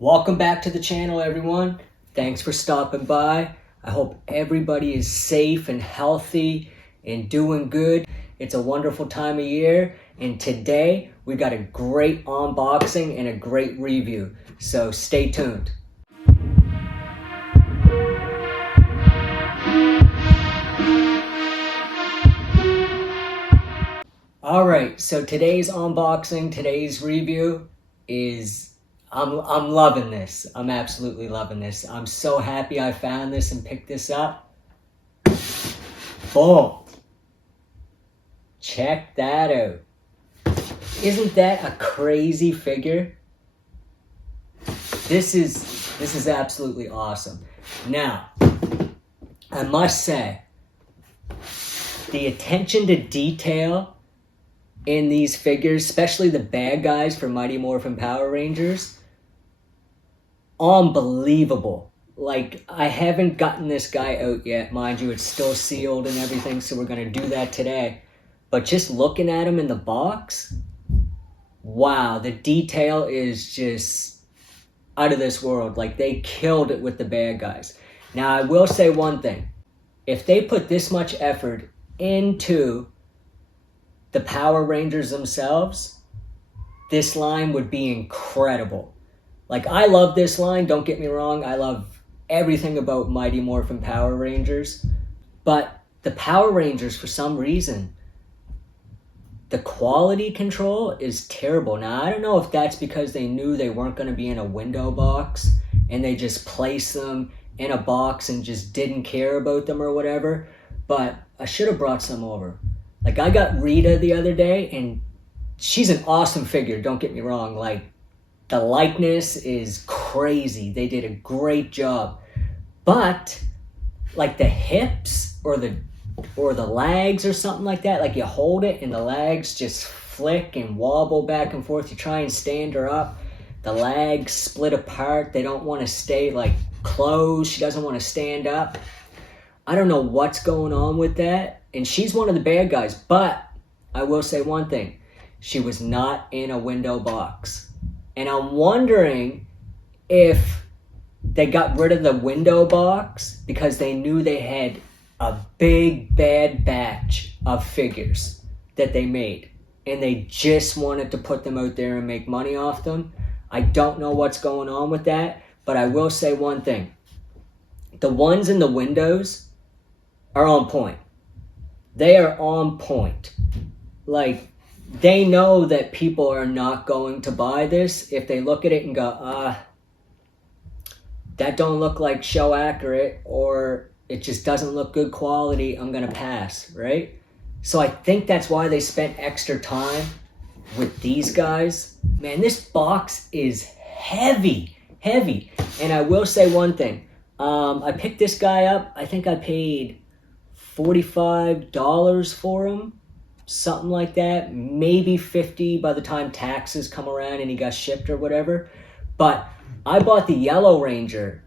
Welcome back to the channel, everyone. Thanks for stopping by. I hope everybody is safe and healthy and doing good. It's a wonderful time of year, and today we got a great unboxing and a great review, so stay tuned. Alright, so today's unboxing, today's review is I'm loving this. I'm absolutely loving this. I'm so happy I found this and picked this up. Boom. Check that out. Isn't that a crazy figure? This is absolutely awesome. Now, I must say, the attention to detail in these figures, especially the bad guys for Mighty Morphin Power Rangers, unbelievable. Like, I haven't gotten this guy out yet, mind you, it's still sealed and everything, so we're gonna do that today. But just looking at him in the box, wow, the detail is just out of this world. Like, they killed it with the bad guys. Now, I will say one thing. If they put this much effort into the Power Rangers themselves, this line would be incredible. Like, I love this line, don't get me wrong. I love everything about Mighty Morphin Power Rangers. But the Power Rangers, for some reason, the quality control is terrible. Now, I don't know if that's because they knew they weren't going to be in a window box and they just placed them in a box and just didn't care about them or whatever. But I should have brought some over. Like, I got Rita the other day, and she's an awesome figure, don't get me wrong. Like, the likeness is crazy. They did a great job. But, like, the hips or the legs or something like that, like, you hold it and the legs just flick and wobble back and forth. You try and stand her up. The legs split apart. They don't want to stay, like, closed. She doesn't want to stand up. I don't know what's going on with that. And she's one of the bad guys. But I will say one thing. She was not in a window box. And I'm wondering if they got rid of the window box because they knew they had a big bad batch of figures that they made. And they just wanted to put them out there and make money off them. I don't know what's going on with that. But I will say one thing. The ones in the windows are on point. They are on point. Like, they know that people are not going to buy this if they look at it and go, that don't look like show accurate, or it just doesn't look good quality, I'm gonna pass, right? So I think that's why they spent extra time with these guys. Man, this box is heavy. And I will say one thing. I picked this guy up. I think I paid $45 for him. Something like that. Maybe $50 by the time taxes come around and he got shipped or whatever. But I bought the Yellow Ranger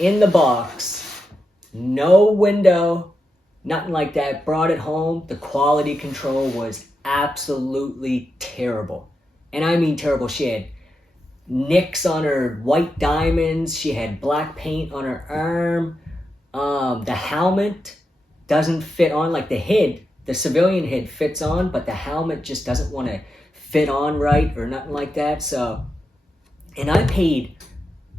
in the box. No window. Nothing like that. Brought it home. The quality control was absolutely terrible. And I mean terrible. She had nicks on her white diamonds. She had black paint on her arm. The helmet doesn't fit on. Like, the head, the civilian head fits on, but the helmet just doesn't want to fit on right or nothing like that. So, and I paid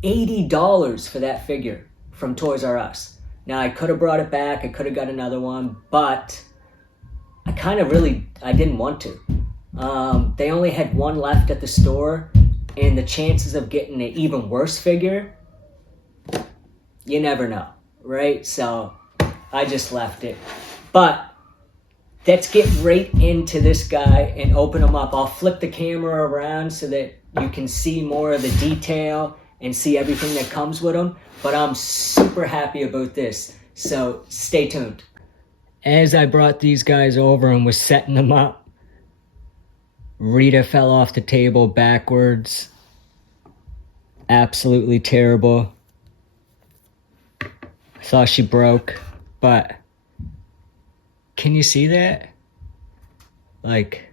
$80 for that figure from Toys R Us. Now, I could have brought it back. I could have got another one, but I didn't want to. They only had one left at the store, and the chances of getting an even worse figure, you never know, right? So I just left it. But let's get right into this guy and open him up. I'll flip the camera around so that you can see more of the detail and see everything that comes with him. But I'm super happy about this, so stay tuned. As I brought these guys over and was setting them up, Rita fell off the table backwards. Absolutely terrible. I thought she broke, but can you see that? Like,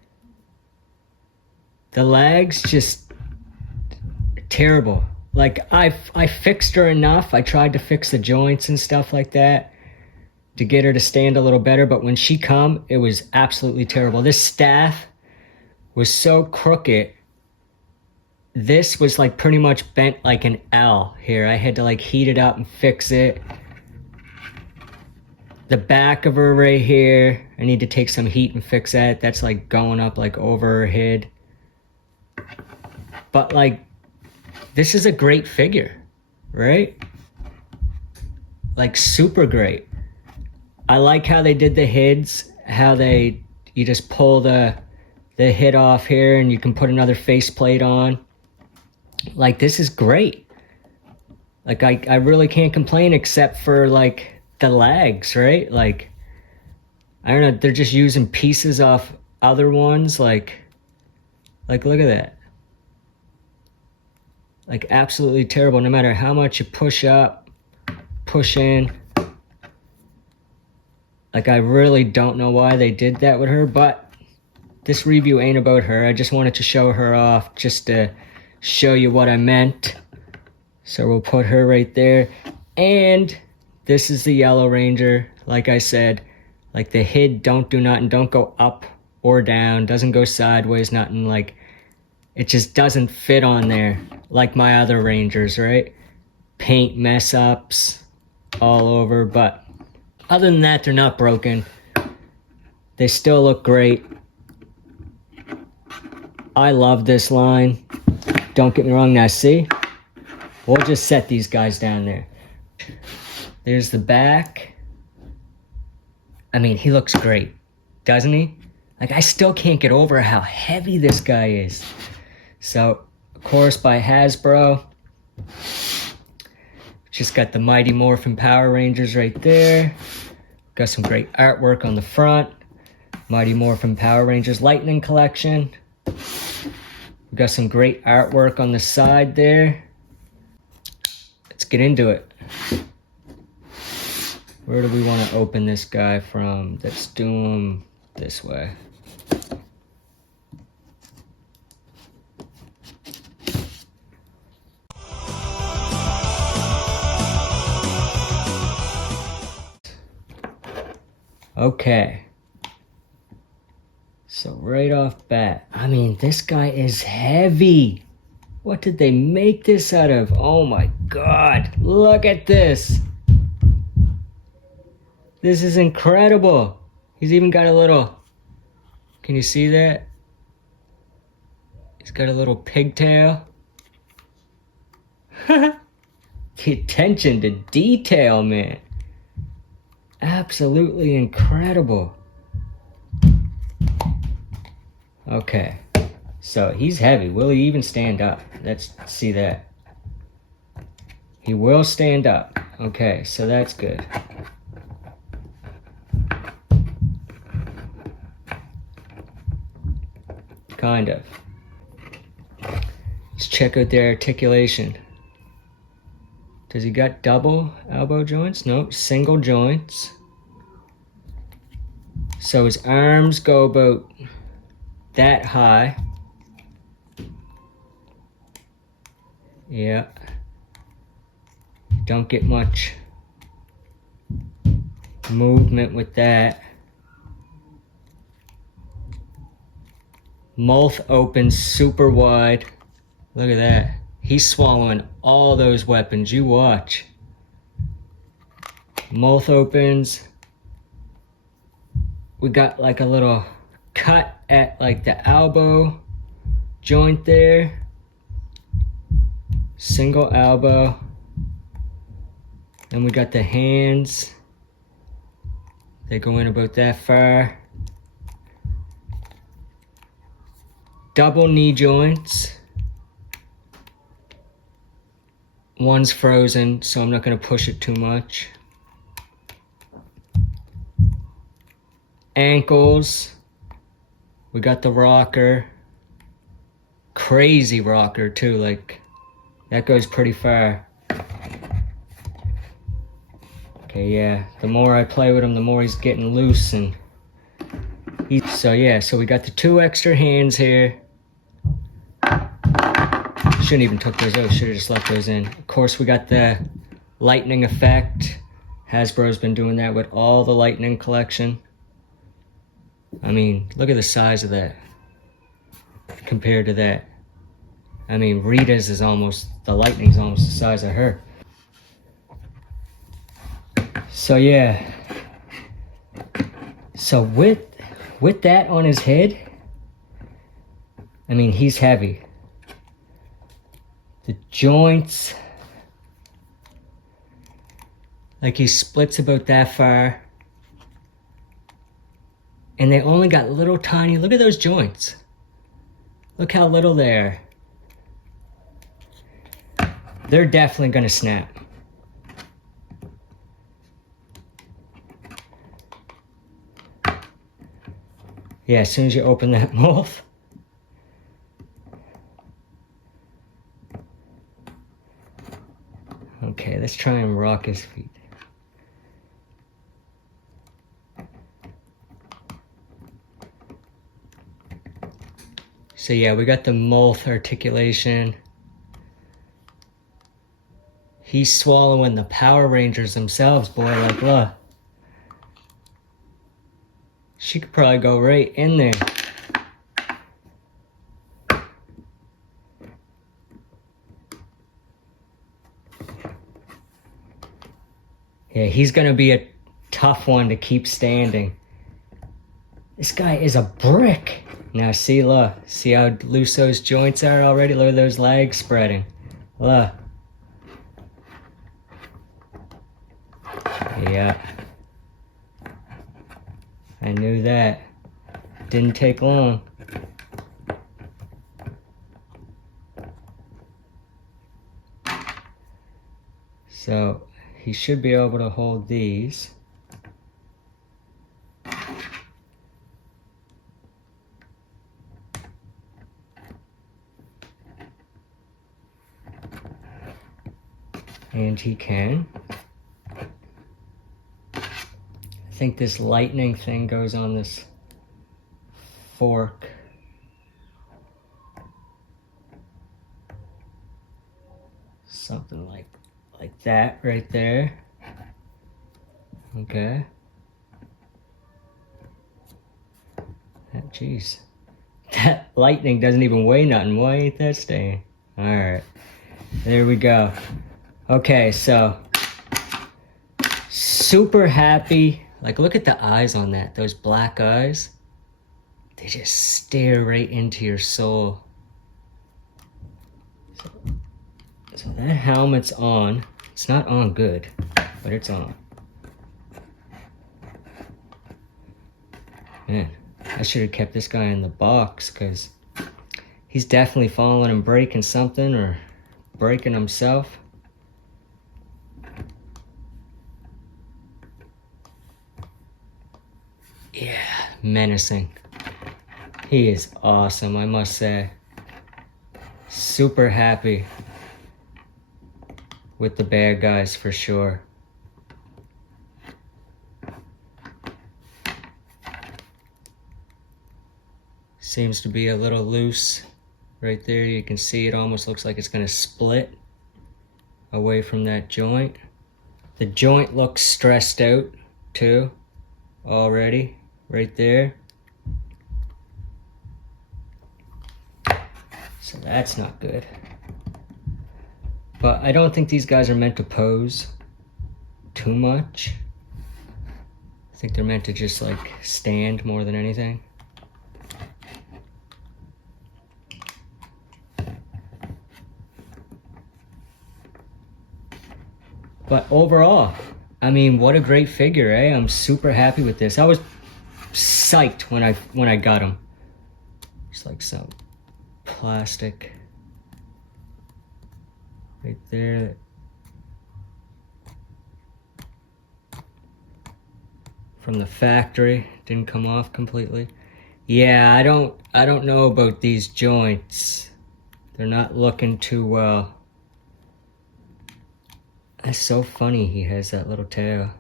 the legs just terrible. Like, I fixed her enough. I tried to fix the joints and stuff like that to get her to stand a little better, but when she come, it was absolutely terrible. This staff was so crooked. This was like pretty much bent like an L here. I had to like heat it up and fix it. The back of her right here, I need to take some heat and fix that. That's like going up like over her head. But like, this is a great figure, right? Like super great. I like how they did the heads, how you just pull the head off here and you can put another faceplate on. Like, this is great. Like, I really can't complain except for like the legs, right? Like, I don't know, they're just using pieces off other ones. Like look at that. Like, absolutely terrible. No matter how much you push up, push in. Like, I really don't know why they did that with her, but this review ain't about her. I just wanted to show her off just to show you what I meant. So we'll put her right there. And this is the Yellow Ranger. Like I said, like the head don't do nothing. Don't go up or down. Doesn't go sideways, nothing. Like, it just doesn't fit on there like my other Rangers, right? Paint mess ups all over, but other than that, they're not broken. They still look great. I love this line. Don't get me wrong. Now, see? We'll just set these guys down there. There's the back. I mean, he looks great, doesn't he? Like, I still can't get over how heavy this guy is. So, of course, by Hasbro. Just got the Mighty Morphin Power Rangers right there. Got some great artwork on the front. Mighty Morphin Power Rangers Lightning Collection. We got some great artwork on the side there. Let's get into it. Where do we want to open this guy from? Let's do him this way. Okay. So right off bat, I mean, this guy is heavy. What did they make this out of? Oh my God, look at this. This is incredible. He's even got a little, can you see that? He's got a little pigtail. The attention to detail, man. Absolutely incredible. Okay, so he's heavy. Will he even stand up? Let's see that. He will stand up. Okay, so that's good. Kind of. Let's check out their articulation. Does he got double elbow joints? Nope, single joints. So his arms go about that high. Yeah. Don't get much movement with that. Mouth opens super wide. Look at that. He's swallowing all those weapons. You watch. Mouth opens. We got like a little cut at like the elbow joint there. Single elbow. Then we got the hands. They go in about that far. Double knee joints. One's frozen, so I'm not going to push it too much. Ankles. We got the rocker. Crazy rocker too, like that goes pretty far. Okay, yeah, the more I play with him, the more he's getting loose, and so we got the 2 extra hands here. Shouldn't even took those out, should have just left those in. Of course, we got the lightning effect. Hasbro's been doing that with all the lightning collection. I mean, look at the size of that compared to that. I mean, Rita's is almost, the lightning's almost the size of her. So yeah. So with that on his head, I mean, he's heavy. The joints, like he splits about that far. And they only got little tiny, look at those joints. Look how little they are. They're definitely gonna snap. Yeah, as soon as you open that mouth. Okay, let's try and rock his feet. So yeah, we got the mouth articulation. He's swallowing the Power Rangers themselves, boy, like look. She could probably go right in there. Yeah, he's gonna be a tough one to keep standing. This guy is a brick. Now see, look, see how loose those joints are already? Look at those legs spreading. Look. Yeah. I knew that. Didn't take long. So he should be able to hold these. And he can. I think this lightning thing goes on this fork. Something like that right there. Okay. Jeez. That lightning doesn't even weigh nothing. Why ain't that staying? Alright. There we go. Okay, so super happy. Like, look at the eyes on that. Those black eyes. They just stare right into your soul. So that helmet's on. It's not on good, but it's on. Man, I should have kept this guy in the box because he's definitely falling and breaking something or breaking himself. Yeah, menacing. He is awesome, I must say. Super happy with the bad guys for sure. Seems to be a little loose right there. You can see it almost looks like it's gonna split away from that joint. The joint looks stressed out too already right there. So that's not good. But I don't think these guys are meant to pose too much. I think they're meant to just like stand more than anything. But overall, I mean, what a great figure, eh? I'm super happy with this. I was psyched when I got him. It's like some plastic right there. From the factory, didn't come off completely. Yeah, I don't know about these joints. They're not looking too well. That's so funny he has that little tail.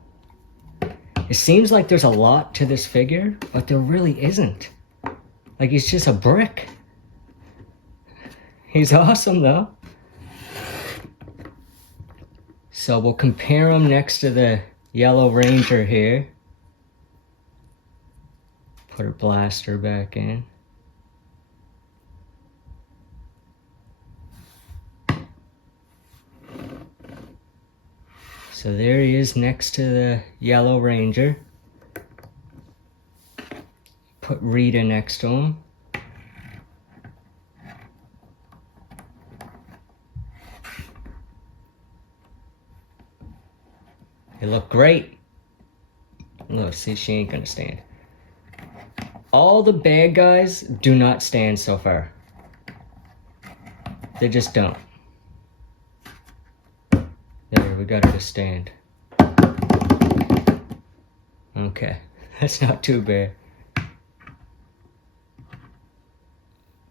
It seems like there's a lot to this figure, but there really isn't. Like, he's just a brick. He's awesome though. So we'll compare them next to the Yellow Ranger here. Put her blaster back in. So there he is next to the Yellow Ranger. Put Rita next to him. They look great. Look, see, she ain't gonna stand. All the bad guys do not stand so far. They just don't. There, we got her to stand. Okay, that's not too bad.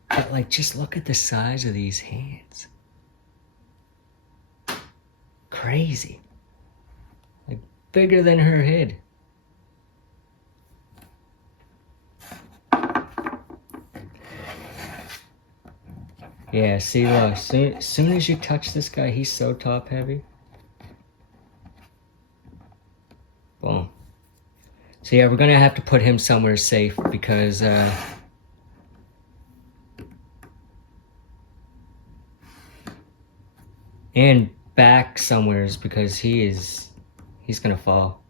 But like, just look at the size of these hands. Crazy. Like, bigger than her head. Yeah, see, look, soon as you touch this guy, he's so top heavy. Boom. So yeah, we're gonna have to put him somewhere safe because and back somewheres because he's gonna fall.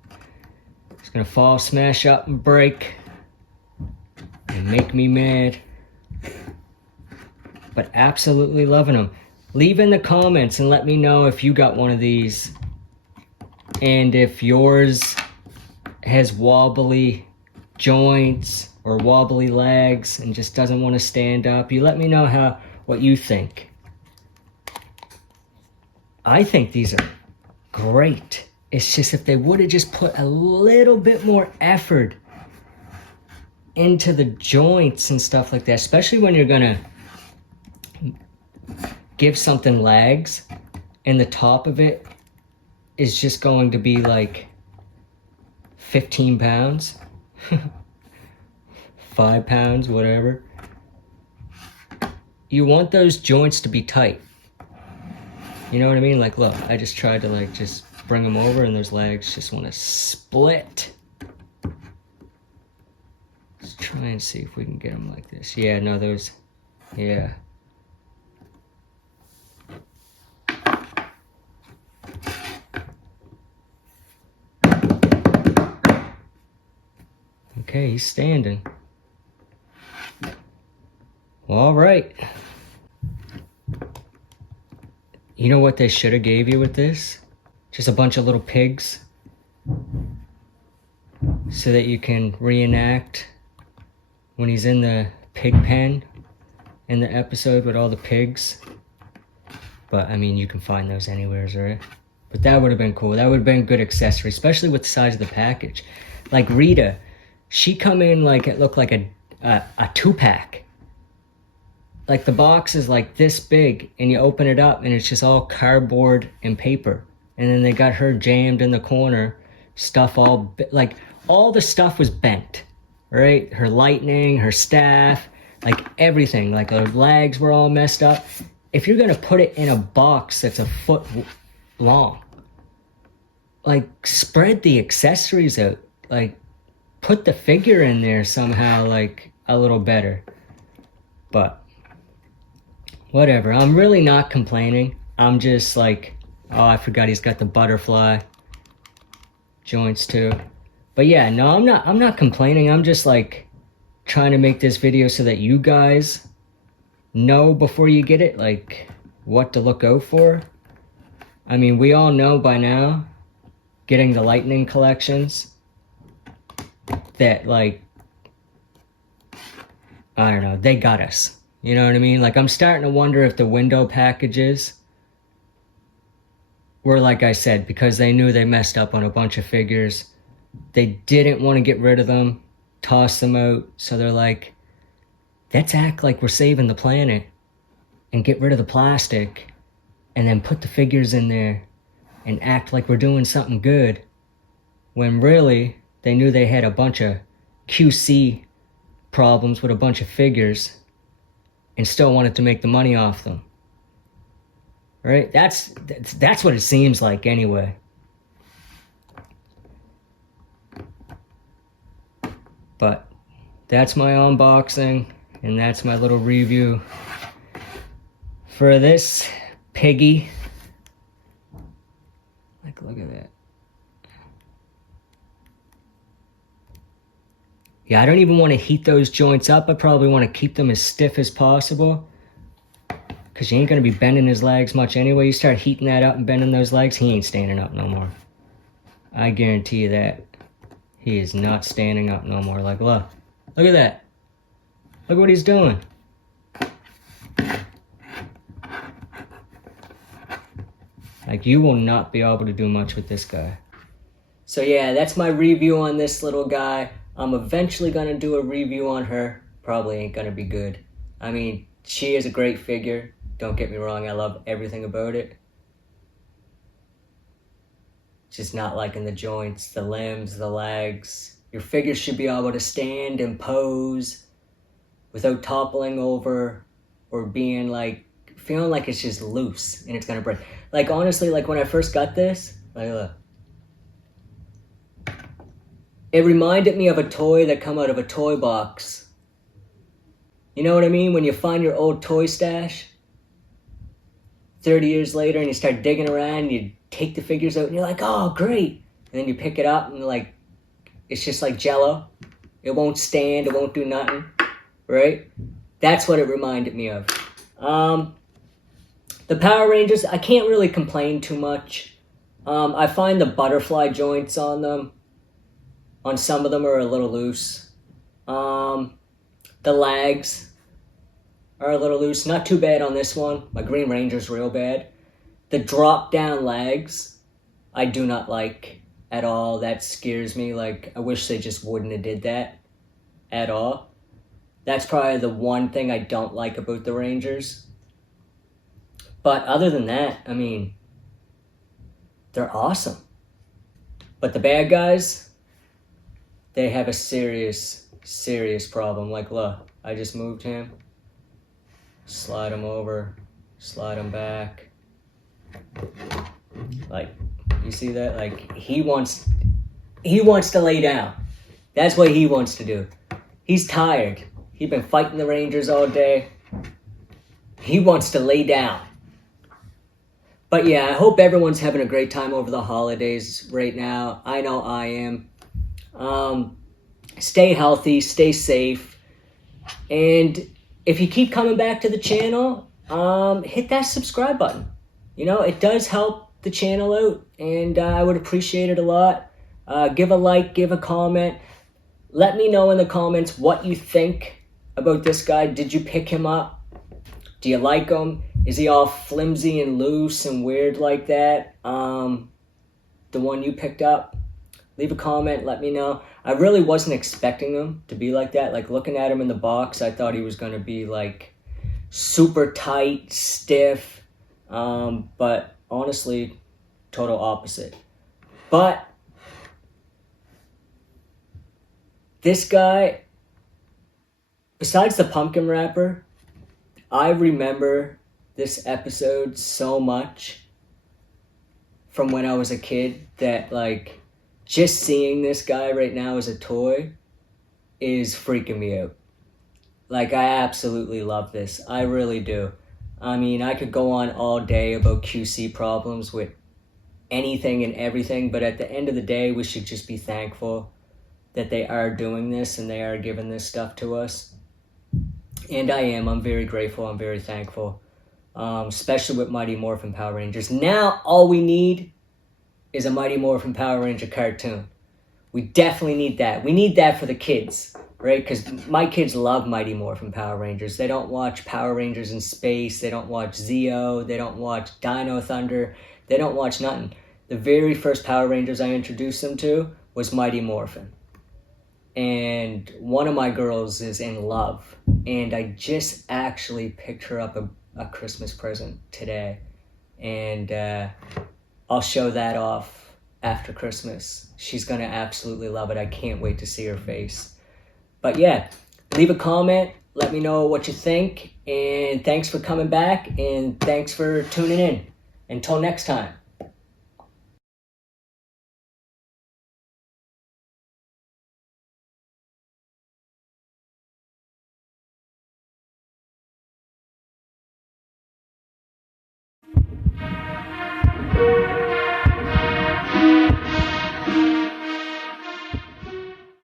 He's gonna fall, smash up and break and make me mad. But absolutely loving them. Leave in the comments and let me know if you got one of these and if yours has wobbly joints or wobbly legs and just doesn't want to stand up. You let me know what you think. I think these are great. It's just if they would have just put a little bit more effort into the joints and stuff like that, especially when you're gonna give something legs and the top of it is just going to be like 15 pounds, 5 pounds, whatever. You want those joints to be tight. You know what I mean? Like, look, I just tried to like just bring them over and those legs just want to split. Let's try and see if we can get them like this. Yeah, no, those, yeah. Okay, he's standing. Well, all right. You know what they should have gave you with this? Just a bunch of little pigs. So that you can reenact when he's in the pig pen in the episode with all the pigs. But, I mean, you can find those anywhere, right? But that would have been cool. That would have been a good accessory, especially with the size of the package. Like Rita, she come in like it looked like a 2-pack. Like the box is like this big and you open it up and it's just all cardboard and paper. And then they got her jammed in the corner, stuff all, like all the stuff was bent, right? Her lightning, her staff, like everything, like her legs were all messed up. If you're gonna put it in a box that's a foot long, like spread the accessories out, like put the figure in there somehow, like a little better. But whatever, I'm really not complaining. I'm just like, oh, I forgot he's got the butterfly joints too. But yeah, no, I'm not complaining. I'm just like trying to make this video so that you guys know before you get it, like what to look out for. I mean, we all know by now, getting the Lightning collections, that like, I don't know, they got us. You know what I mean? Like, I'm starting to wonder if the window packages were, like I said, because they knew they messed up on a bunch of figures. They didn't want to get rid of them, toss them out. So they're like, let's act like we're saving the planet and get rid of the plastic and then put the figures in there and act like we're doing something good. When really, they knew they had a bunch of QC problems with a bunch of figures and still wanted to make the money off them. right? That's what it seems like anyway. But that's my unboxing, and that's my little review for this piggy. Like, look at that. Yeah, I don't even want to heat those joints up. I probably want to keep them as stiff as possible, because you ain't going to be bending his legs much anyway. You start heating that up and bending those legs, he ain't standing up no more. I guarantee you that. He is not standing up no more. Like, look at that. Look what he's doing. Like, you will not be able to do much with this guy. So yeah, that's my review on this little guy. I'm eventually gonna do a review on her. Probably ain't gonna be good. I mean, she is a great figure. Don't get me wrong, I love everything about it. Just not liking the joints, the limbs, the legs. Your figure should be able to stand and pose without toppling over or being like, feeling like it's just loose and it's gonna break. Like, honestly, like when I first got this, like, look. It reminded me of a toy that come out of a toy box. You know what I mean? When you find your old toy stash 30 years later and you start digging around and you take the figures out and you're like, oh, great. And then you pick it up and like, it's just like Jello. It won't stand, it won't do nothing, right? That's what it reminded me of. The Power Rangers, I can't really complain too much. I find the butterfly joints on them, on some of them, are a little loose. The legs are a little loose. Not too bad on this one. My Green Ranger's real bad. The drop down legs, I do not like at all. That scares me. Like, I wish they just wouldn't have did that at all. That's probably the one thing I don't like about the Rangers. But other than that, I mean, they're awesome. But the bad guys, they have a serious, serious problem. Like, look, I just moved him. Slide him over, slide him back. Like, you see that? Like, he wants to lay down. That's what he wants to do. He's tired. He's been fighting the Rangers all day. He wants to lay down. But yeah, I hope everyone's having a great time over the holidays right now. I know I am. Stay healthy, stay safe. And if you keep coming back to the channel, hit that subscribe button. You know, it does help the channel out, and I would appreciate it a lot. Give a like, give a comment. Let me know in the comments what you think about this guy. Did you pick him up? Do you like him? Is he all flimsy and loose and weird like that? The one you picked up? Leave a comment, let me know. I really wasn't expecting him to be like that. Like, looking at him in the box, I thought he was going to be like super tight, stiff. But honestly, total opposite. But this guy, besides the pumpkin wrapper, I remember this episode so much from when I was a kid that, like, just seeing this guy right now as a toy is freaking me out. Like, I absolutely love this. I really do. I mean, I could go on all day about QC problems with anything and everything, but at the end of the day, we should just be thankful that they are doing this and they are giving this stuff to us. And I am. I'm very grateful. I'm very thankful. Especially with Mighty Morphin Power Rangers. Now, all we need is a Mighty Morphin Power Ranger cartoon. We definitely need that. We need that for the kids, right? Because my kids love Mighty Morphin Power Rangers. They don't watch Power Rangers in Space. They don't watch Zeo. They don't watch Dino Thunder. They don't watch nothing. The very first Power Rangers I introduced them to was Mighty Morphin. And one of my girls is in love. And I just actually picked her up a Christmas present today. And I'll show that off after Christmas. She's going to absolutely love it. I can't wait to see her face. But yeah, leave a comment. Let me know what you think. And thanks for coming back. And thanks for tuning in. Until next time.